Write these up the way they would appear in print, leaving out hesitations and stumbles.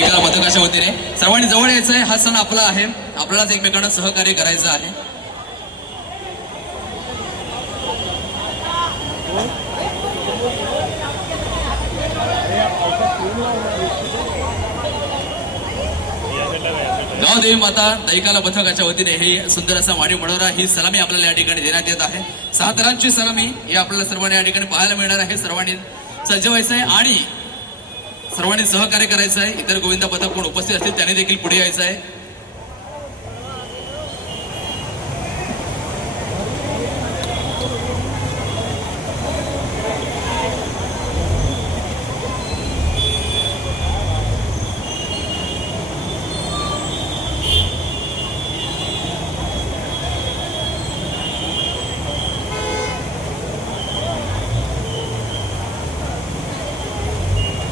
पथकाच्या वतीने सर्वांनी जवळ यायचं आहे. हा सण आपला आहे, आपल्यालाच एकमेकांना सहकार्य करायचं आहे. गावदेवी माता दैकाला पथकाच्या वतीने ही सुंदर असा माडी मनोरा ही सलामी आपल्याला या ठिकाणी देण्यात येत आहे. 6 तरांची सलामी ही आपल्याला सर्वांनी या ठिकाणी पाहायला मिळणार आहे. सर्वांनी सज्ज व्हायचं आहे आणि सर्वांनी सहकार्य करायचं आहे. इतर गोविंदा पथक कोण उपस्थित असतील त्यांनी देखील पुढे यायचं आहे.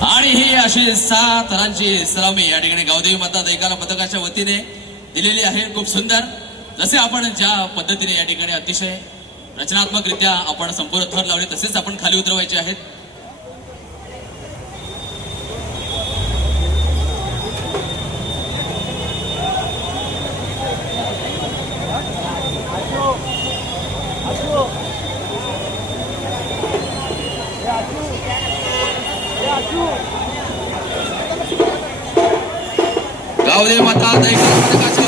आणि ही अशी 6 तरांची सलामी या ठिकाणी गावदेवी माता दैकाला पथकाच्या वतीने दिलेली आहे. खूप सुंदर जसे आपण ज्या पद्धतीने या ठिकाणी अतिशय रचनात्मकरित्या आपण संपूर्ण थर लावले तसेच आपण खाली उतरवायचे आहेत. गावदेवी माता दैकाला पथकाच्या